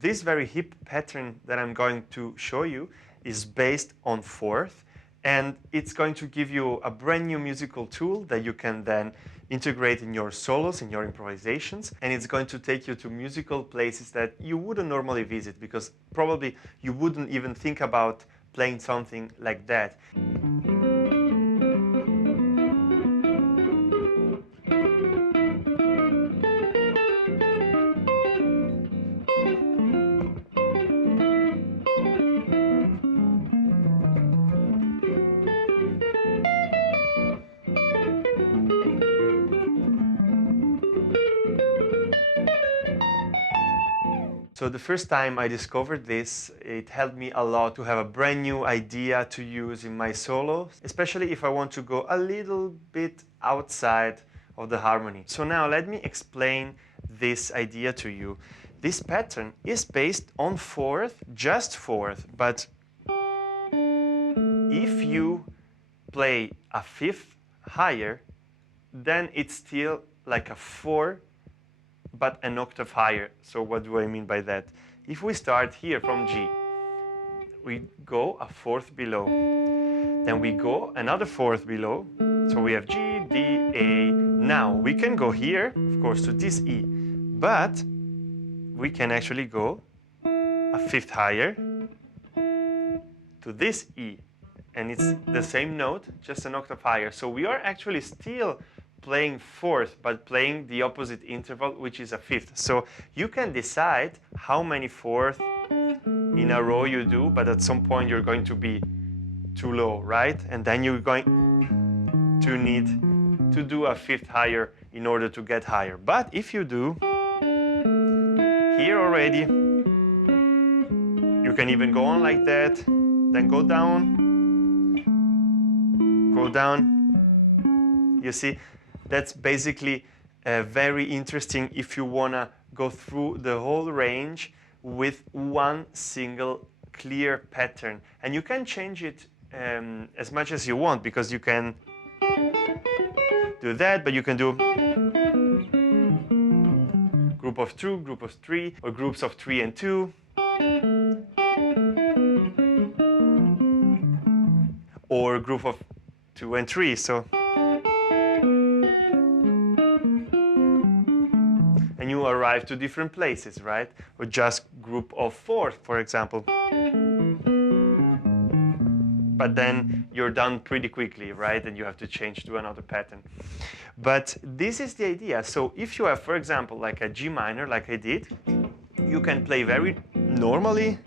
This very hip pattern that I'm going to show you is based on fourth, and it's going to give you a brand new musical tool that you can then integrate in your solos, in your improvisations, and it's going to take you to musical places that you wouldn't normally visit because probably you wouldn't even think about playing something like that. So the first time I discovered this, it helped me a lot to have a brand new idea to use in my solos, especially if I want to go a little bit outside of the harmony. So now let me explain this idea to you. This pattern is based on fourth, just fourth, but if you play a fifth higher, then it's still like a four, but an octave higher. So what do I mean by that? If we start here from G, we go a fourth below. Then we go another fourth below. So we have G, D, A. Now we can go here, of course, to this E. But we can actually go a fifth higher to this E. And it's the same note, just an octave higher. So we are actually still playing fourth, but playing the opposite interval, which is a fifth. So you can decide how many fourths in a row you do, but at some point you're going to be too low, right? And then you're going to need to do a fifth higher in order to get higher. But if you do here already, you can even go on like that, then go down, you see? That's basically very interesting if you want to go through the whole range with one single clear pattern. And you can change it as much as you want, because you can do that, but you can do group of two, group of three, or groups of 3 and 2. Or group of 2 and 3. So you arrive to different places, right? Or just group of 4, for example. But then you're done pretty quickly, right? And you have to change to another pattern. But this is the idea. So if you have, for example, like a G minor, like I did, you can play very normally.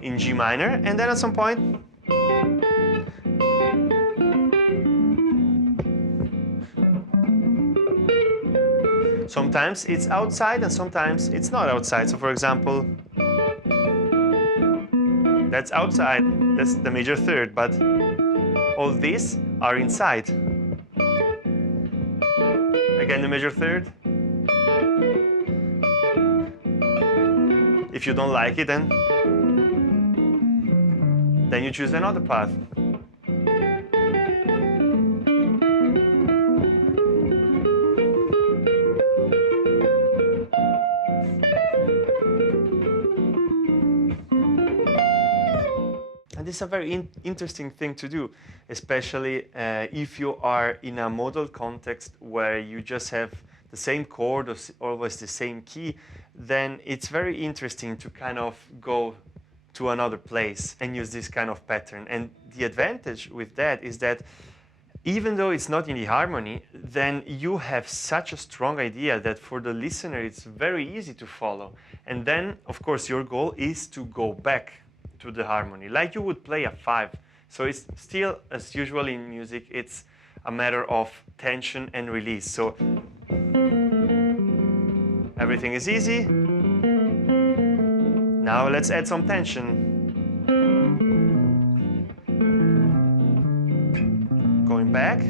In G minor, and then at some point, sometimes it's outside and sometimes it's not outside. So for example, that's outside, that's the major third, but all these are inside. Again, the major third. If you don't like it, then you choose another path. And this is a very interesting thing to do, especially if you are in a modal context where you just have the same chord or always the same key. Then it's very interesting to kind of go to another place and use this kind of pattern. And the advantage with that is that even though it's not in the harmony, then you have such a strong idea that for the listener it's very easy to follow. And then, of course, your goal is to go back to the harmony, like you would play a 5. So it's still, as usual in music, it's a matter of tension and release. So everything is easy. Now let's add some tension. Going back.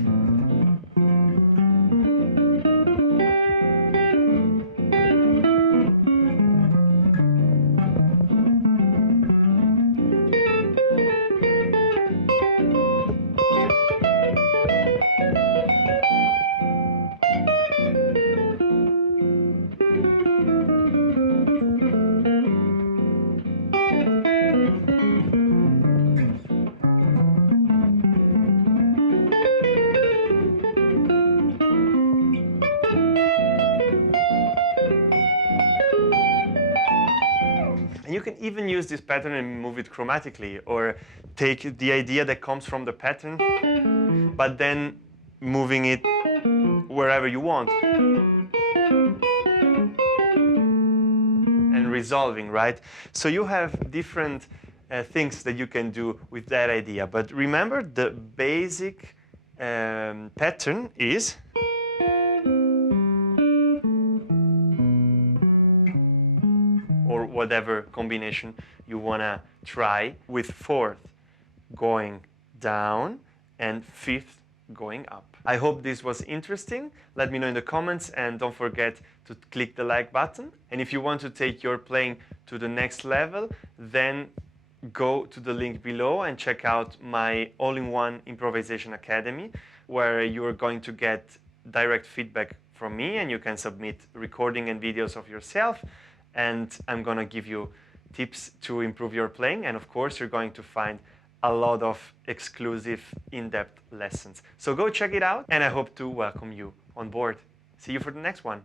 you can even use this pattern and move it chromatically, or take the idea that comes from the pattern, but then moving it wherever you want. And resolving, right? So you have different things that you can do with that idea. But remember, the basic pattern is or whatever combination you want to try, with fourth going down and fifth going up. I hope this was interesting. Let me know in the comments, and don't forget to click the like button. And if you want to take your playing to the next level, then go to the link below and check out my all-in-one improvisation academy, where you're going to get direct feedback from me, and you can submit recording and videos of yourself, and I'm gonna give you tips to improve your playing. And of course, you're going to find a lot of exclusive in-depth lessons. So go check it out, and I hope to welcome you on board. See you for the next one.